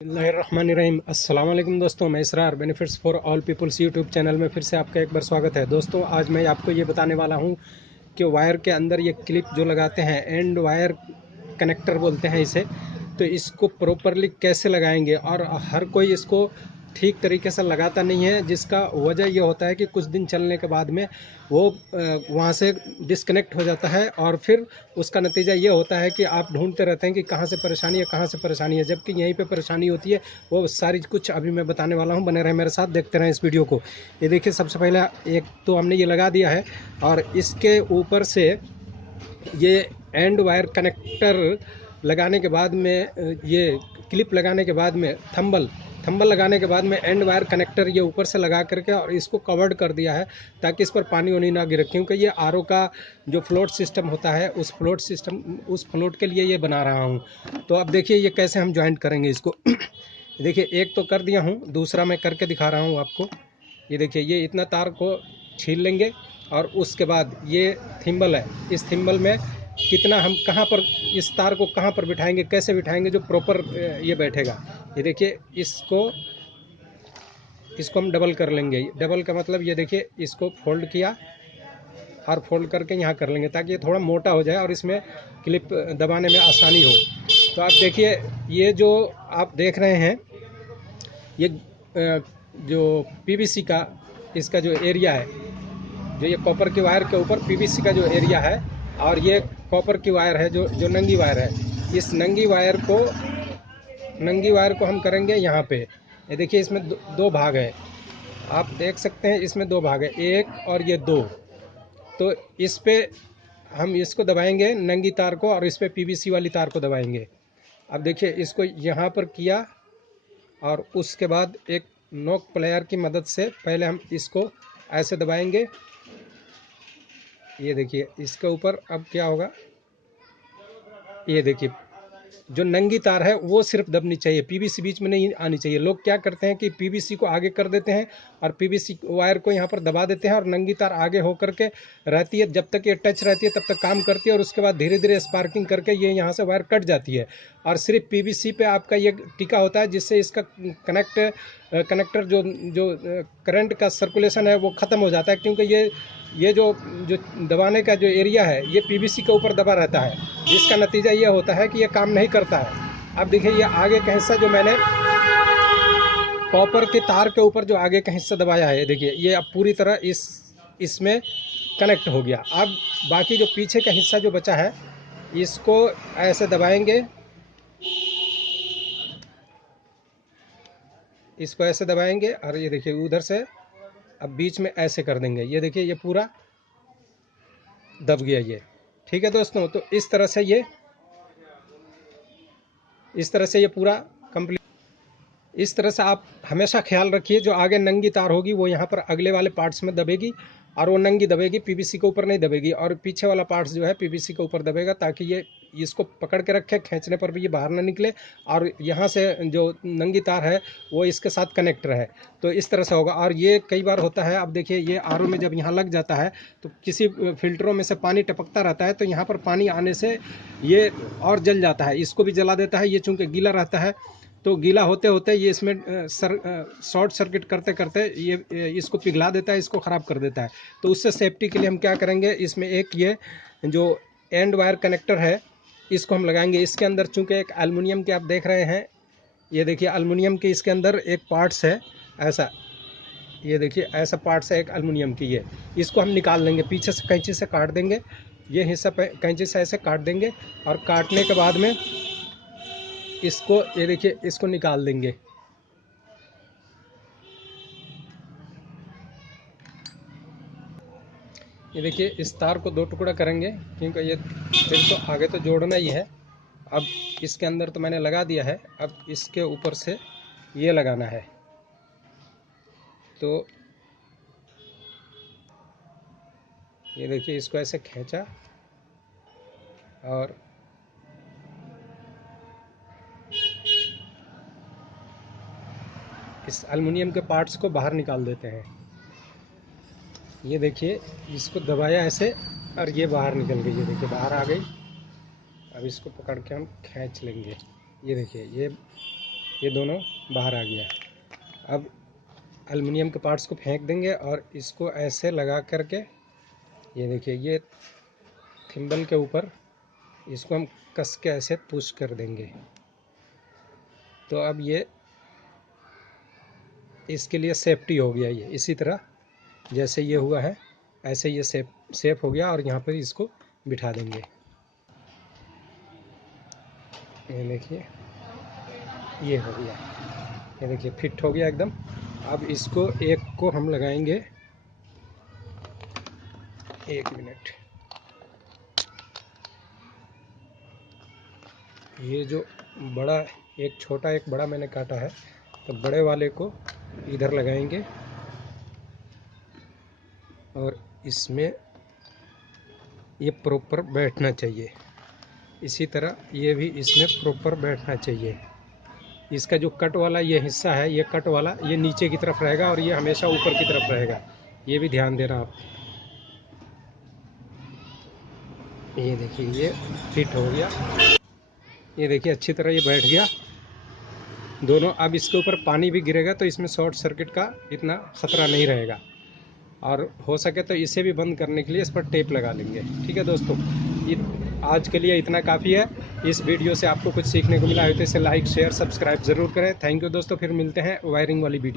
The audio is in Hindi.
बिस्मिल्लाहिर्रहमानिर्रहीम। अस्सलाम वालेकुम दोस्तों, मैं Israr benefits for all peoples YouTube channel में फिर से आपका एक बार स्वागत है। दोस्तों आज मैं आपको ये बताने वाला हूँ कि वायर के अंदर ये क्लिप जो लगाते हैं, एंड वायर कनेक्टर बोलते हैं इसे, तो इसको प्रॉपरली कैसे लगाएंगे। और हर कोई इसको ठीक तरीके से लगाता नहीं है, जिसका वजह ये होता है कि कुछ दिन चलने के बाद में वो वहाँ से डिस्कनेक्ट हो जाता है, और फिर उसका नतीजा ये होता है कि आप ढूंढते रहते हैं कि कहाँ से परेशानी है, कहाँ से परेशानी है, जबकि यहीं पे परेशानी होती है। वो सारी कुछ अभी मैं बताने वाला हूँ, बने रहे मेरे साथ, देखते रहें इस वीडियो को। ये देखिए, सबसे पहले एक तो हमने ये लगा दिया है, और इसके ऊपर से ये एंड वायर कनेक्टर लगाने के बाद में, ये क्लिप लगाने के बाद में, थंबल थंबल लगाने के बाद में एंड वायर कनेक्टर ये ऊपर से लगा करके और इसको कवर्ड कर दिया है, ताकि इस पर पानी वानी ना गिरे, क्योंकि ये आरओ का जो फ्लोट सिस्टम होता है, उस फ्लोट के लिए ये बना रहा हूँ। तो अब देखिए ये कैसे हम ज्वाइंट करेंगे इसको। देखिए, एक तो कर दिया हूँ, दूसरा मैं करके दिखा रहा हूँ आपको। ये देखिए, ये इतना तार को छील लेंगे, और उसके बाद ये थिम्बल है, इस थिम्बल में कितना हम कहाँ पर इस तार को कहाँ पर बिठाएंगे, कैसे बिठाएंगे जो प्रॉपर ये बैठेगा। ये देखिए, इसको हम डबल कर लेंगे। डबल का मतलब ये देखिए, इसको फोल्ड किया और फोल्ड करके यहाँ कर लेंगे, ताकि ये थोड़ा मोटा हो जाए और इसमें क्लिप दबाने में आसानी हो। तो आप देखिए, ये जो आप देख रहे हैं, ये जो पीवीसी का इसका जो एरिया है, जो ये कॉपर की वायर के ऊपर पीवीसी का जो एरिया है, और ये कॉपर की वायर है, जो जो नंगी वायर है, इस नंगी वायर को हम करेंगे यहाँ पे। ये देखिए, इसमें दो भाग है, आप देख सकते हैं, इसमें दो भाग है, एक और ये दो। तो इस पे हम इसको दबाएंगे नंगी तार को, और इस पे पीवीसी वाली तार को दबाएंगे। अब देखिए, इसको यहाँ पर किया, और उसके बाद एक नोक प्लेयर की मदद से पहले हम इसको ऐसे दबाएंगे। ये देखिए, इसके ऊपर अब क्या होगा, ये देखिए, जो नंगी तार है वो सिर्फ दबनी चाहिए, पीवीसी बीच में नहीं आनी चाहिए। लोग क्या करते हैं कि पीवीसी को आगे कर देते हैं और पीवीसी वायर को यहाँ पर दबा देते हैं, और नंगी तार आगे होकर के रहती है, जब तक ये टच रहती है तब तक काम करती है, और उसके बाद धीरे धीरे स्पार्किंग करके ये यहाँ से वायर कट जाती है, और सिर्फ पीवीसी पे आपका ये टिका होता है, जिससे इसका कनेक्टर जो जो करंट का सर्कुलेशन है वो ख़त्म हो जाता है, क्योंकि ये जो जो दबाने का जो एरिया है ये पीवीसी के ऊपर दबा रहता है, जिसका नतीजा ये होता है कि ये काम नहीं करता है। अब देखिए, ये आगे का हिस्सा जो मैंने कॉपर के तार के ऊपर जो आगे का हिस्सा दबाया है, देखिए ये अब पूरी तरह इसमें कनेक्ट हो गया। अब बाकी जो पीछे का हिस्सा जो बचा है, इसको ऐसे दबाएंगे, इसको ऐसे दबाएंगे, और ये देखिए उधर से अब बीच में ऐसे कर देंगे। ये देखिए, ये पूरा दब गया ये। ठीक है दोस्तों, तो इस तरह से ये पूरा कंप्लीट। इस तरह से आप हमेशा ख्याल रखिए, जो आगे नंगी तार होगी वो यहाँ पर अगले वाले पार्ट्स में दबेगी, और वो नंगी दबेगी, पीवीसी के ऊपर नहीं दबेगी, और पीछे वाला पार्ट्स जो है पीवीसी के ऊपर दबेगा, ताकि ये इसको पकड़ के रखे, खींचने पर भी ये बाहर ना निकले, और यहाँ से जो नंगी तार है वो इसके साथ कनेक्ट रहे। तो इस तरह से होगा। और ये कई बार होता है, अब देखिए, ये आरओ में जब यहाँ लग जाता है तो किसी फिल्टरों में से पानी टपकता रहता है, तो यहाँ पर पानी आने से ये और जल जाता है, इसको भी जला देता है। ये चूँकि गीला रहता है, तो गीला होते होते ये इसमें शॉर्ट सर्किट करते करते ये इसको पिघला देता है, इसको ख़राब कर देता है। तो उससे सेफ्टी के लिए हम क्या करेंगे, इसमें एक ये जो एंड वायर कनेक्टर है, इसको हम लगाएंगे। इसके अंदर चूँकि एक एल्युमिनियम के आप देख रहे हैं, ये देखिए एल्युमिनियम के इसके अंदर एक पार्ट्स है ऐसा, ये देखिए ऐसा पार्ट्स है एक एल्युमिनियम की। ये इसको हम निकाल लेंगे, पीछे से कैंची से काट देंगे, ये हिस्सा कैंची से ऐसे काट देंगे, और काटने के बाद में इसको, ये देखिए, इसको निकाल देंगे। ये देखिए, इस तार को दो टुकड़ा करेंगे, क्योंकि ये फिर तो आगे तो जोड़ना ही है। अब इसके अंदर तो मैंने लगा दिया है, अब इसके ऊपर से ये लगाना है। तो ये देखिए, इसको ऐसे खींचा, और इस एल्युमिनियम के पार्ट्स को बाहर निकाल देते हैं। ये देखिए, इसको दबाया ऐसे, और ये बाहर निकल गई, ये देखिए बाहर आ गई। अब इसको पकड़ के हम खींच लेंगे। ये देखिए, ये दोनों बाहर आ गया। अब एल्युमिनियम के पार्ट्स को फेंक देंगे और इसको ऐसे लगा करके, ये देखिए, ये थिम्बल के ऊपर इसको हम कस के ऐसे पुश कर देंगे। तो अब ये इसके लिए सेफ्टी हो गया। ये इसी तरह जैसे ये हुआ है ऐसे ये सेफ हो गया, और यहाँ पर इसको बिठा देंगे। ये देखिए, ये हो गया। ये देखिए फिट हो गया एकदम। अब इसको एक को हम लगाएंगे, 1 मिनट। ये जो बड़ा, एक छोटा एक बड़ा मैंने काटा है, तो बड़े वाले को इधर लगाएंगे और इसमें ये प्रॉपर बैठना चाहिए। इसी तरह ये भी इसमें प्रॉपर बैठना चाहिए। इसका जो कट वाला ये हिस्सा है, ये कट वाला ये नीचे की तरफ रहेगा और ये हमेशा ऊपर की तरफ रहेगा। ये भी ध्यान देना आप। ये देखिए, ये फिट हो गया। ये देखिए अच्छी तरह ये बैठ गया दोनों। अब इसके ऊपर पानी भी गिरेगा तो इसमें शॉर्ट सर्किट का इतना ख़तरा नहीं रहेगा, और हो सके तो इसे भी बंद करने के लिए इस पर टेप लगा लेंगे। ठीक है दोस्तों, ये आज के लिए इतना काफ़ी है। इस वीडियो से आपको कुछ सीखने को मिला है तो इसे लाइक शेयर सब्सक्राइब ज़रूर करें। थैंक यू दोस्तों, फिर मिलते हैं वायरिंग वाली वीडियो।